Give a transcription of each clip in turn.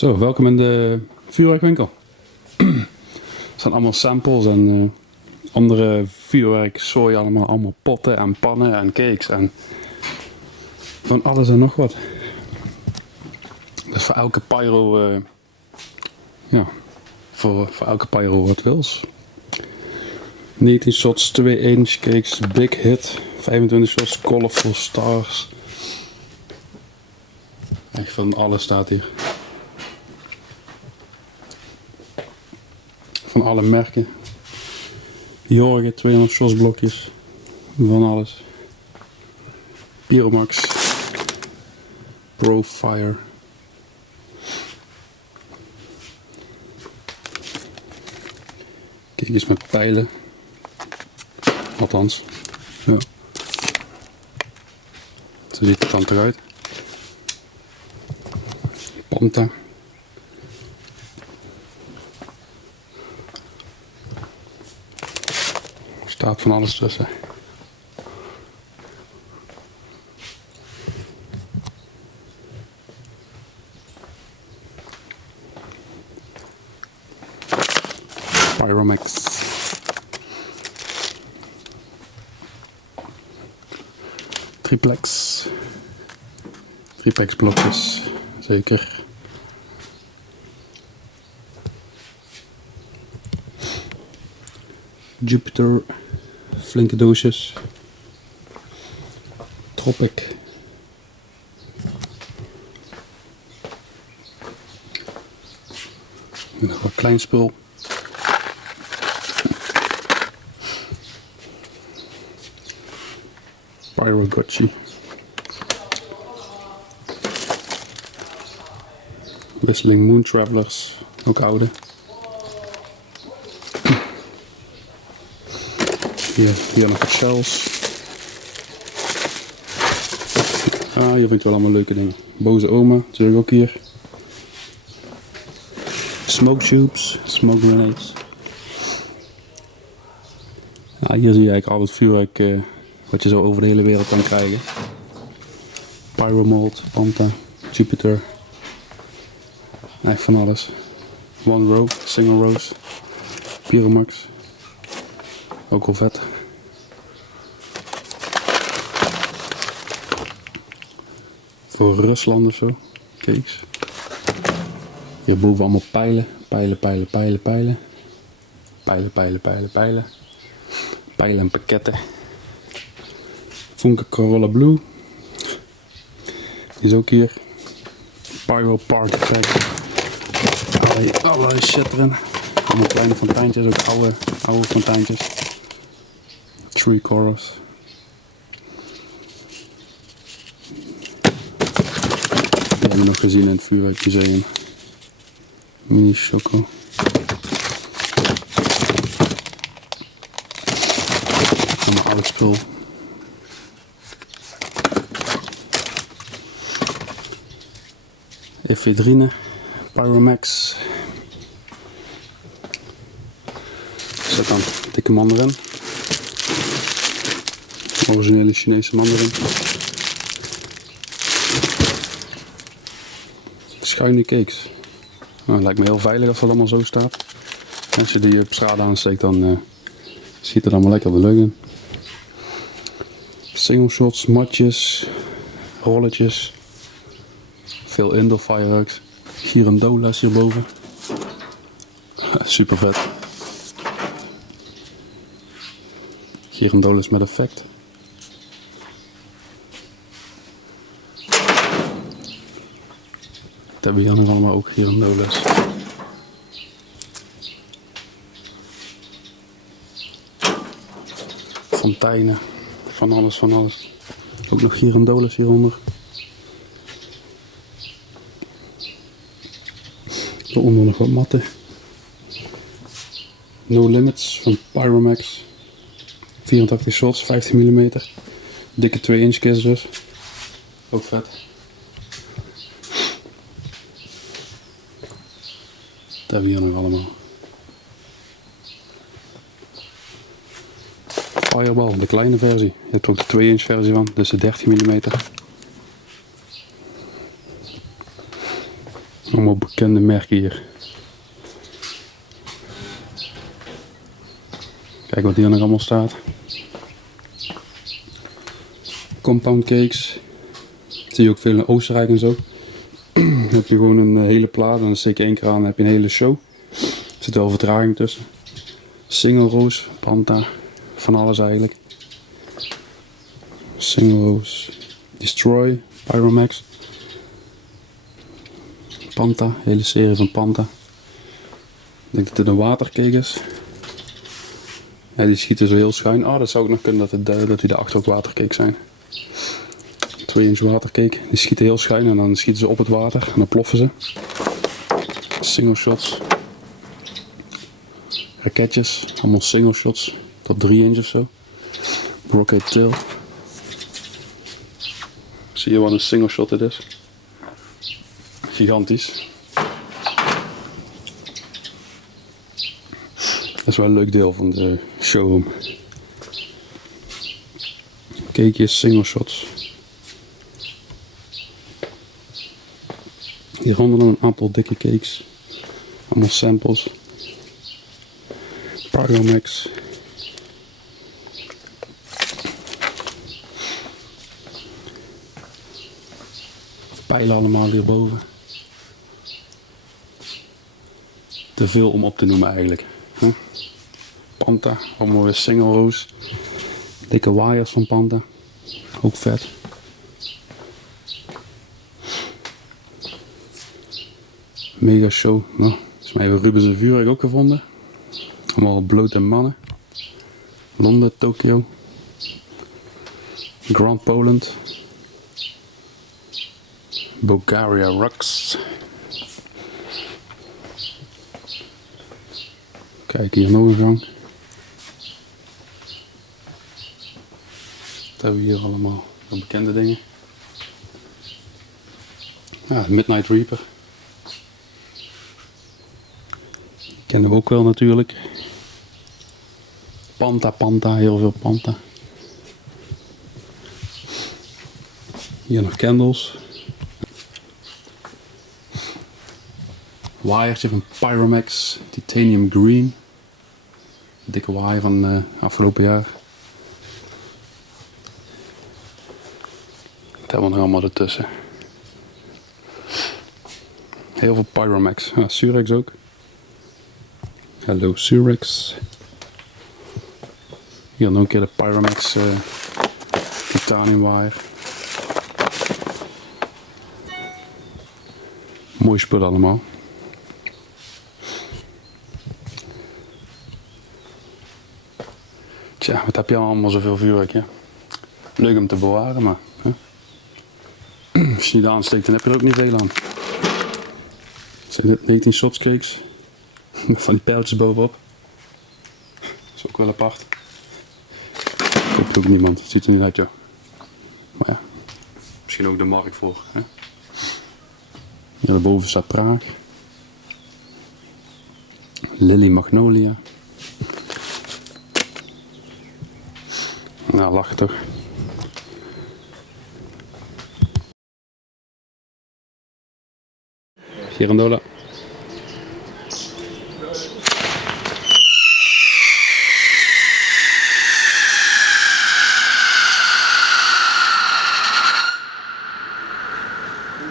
Zo, welkom in de vuurwerkwinkel. Er zijn allemaal samples en andere vuurwerkzooi, allemaal potten en pannen en cakes en van alles en nog wat. Dus voor elke pyro, voor elke pyro wat wils. 19 shots, 2-inch cakes, big hit, 25 shots, colorful stars. Echt van alles staat hier. Van alle merken. Jorgen, 200 shots blokjes. Van alles. Pyromax. Profire. Kijk eens met pijlen. Althans. Ja. Zo ziet het dan eruit. Panta. Er staat van alles tussen. Pyromax. Triplex. Triplex blokjes. Zeker. Jupiter. Flinke doosjes. Tropic. Nog wat klein spul. Pyrogotchi. Whistling Moon Travelers, ook oude. Hier nog wat shells. Hier vind ik wel allemaal leuke dingen. Boze oma, natuurlijk ook hier. Smoke tubes, smoke grenades. Hier zie je eigenlijk al het vuurwerk wat je zo over de hele wereld kan krijgen. Pyromold, Panta, Jupiter. Echt van alles. One row, single rows. Pyromax. Ook wel vet. Voor Rusland of zo. Cakes. Hierboven allemaal pijlen. Pijlen. Pijlen en pakketten. Funke Corolla Blue. Die is ook hier. Pyro Park Attack. Allerlei shit erin. Allemaal kleine fonteintjes, ook oude fonteintjes. Tree chorus. Die hebben we nog gezien in het vuurwerkmuseum. Mini choco. Allemaal oud spul. Ephedrine. Pyromax. Er zit dan dikke mandarin. Originele Chinese mandarin. Schuine cakes. Nou, lijkt me heel veilig als dat allemaal zo staat. Als je die op straat aansteekt, dan ziet het allemaal lekker de lucht in. Single shots, matjes, rolletjes. Veel indoor fireworks. Girandolas hierboven. Super vet. Girandolas met effect. Dat hebben we hier nog allemaal ook girandolas. Fonteinen. Van alles. Ook nog girandolas hieronder. Daaronder nog wat matten. No Limits van Pyromax. 84 shots, 15 mm. Dikke 2-inch kist dus. Ook vet. Dat hebben we hier nog allemaal. Fireball, de kleine versie. Je hebt ook de 2-inch versie van, dus de 13 mm. Allemaal bekende merken hier. Kijk wat hier nog allemaal staat. Compound cakes. Dat zie je ook veel in Oostenrijk en zo. Dan heb je gewoon een hele plaat en dan steek je één keer aan en heb je een hele show. Er zit wel vertraging tussen. Single Rose, Panta, van alles eigenlijk. Single Rose, Destroy, Pyromax. Panta, hele serie van Panta. Ik denk dat dit een watercake is. Ja, die schieten zo heel schuin. Oh, dat zou ook nog kunnen dat die daarachter ook watercake zijn. 2-inch watercake. Die schieten heel schuin en dan schieten ze op het water en dan ploffen ze. Single shots. Raketjes, allemaal single shots. Tot 3 inch of zo. Rocket tail. Zie je wat een single shot dit is? Gigantisch. Dat is wel een leuk deel van de showroom. Cakejes, single shots. Hieronder nog een aantal dikke cakes. Allemaal samples. Pyromax. Pijlen allemaal hierboven. Te veel om op te noemen eigenlijk. Panta, allemaal weer single rows. Dikke wires van Panta. Ook vet. Mega show. Nou, volgens mij hebben Rubens en vuurwerk ook gevonden. Allemaal blote mannen. Londen, Tokio. Grand Poland. Bulgaria Rocks. Kijk, hier nog een gang. Wat hebben we hier allemaal? Bekende dingen. Ja, Midnight Reaper. Die kennen we ook wel natuurlijk. Panta, heel veel Panta. Hier nog candles. Wiretje van Pyromax, Titanium Green. Dikke wire van afgelopen jaar. Dat hebben we nog allemaal ertussen. Heel veel Pyromax. Ja, Surex ook. Hallo Surex. Hier nog een keer de Pyromax titanium wire. Mooi spul allemaal. Tja, wat heb je allemaal zoveel vuurwerk, ja? Leuk om te bewaren, maar hè? Als je niet aansteekt, dan heb je er ook niet veel aan. Zijn dit 19 shots cakes? Met van die pijltjes bovenop. Dat is ook wel apart. Koopt ook niemand, het ziet er niet uit, joh. Maar ja, misschien ook de markt voor. Hè? Hier daarboven staat Praag. Lily Magnolia. Nou, lachen toch. Girandola.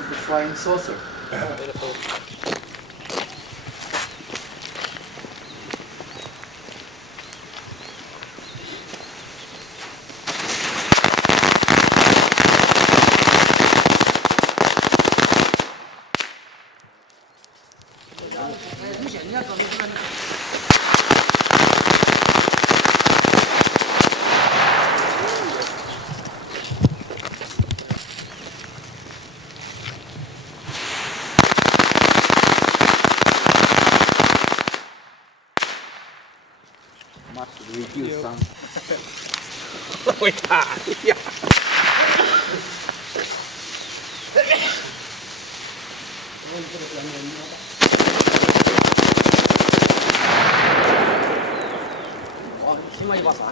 The flying saucer. Review sound. Ôi thả đi. Ôi, xin mày bỏ xả.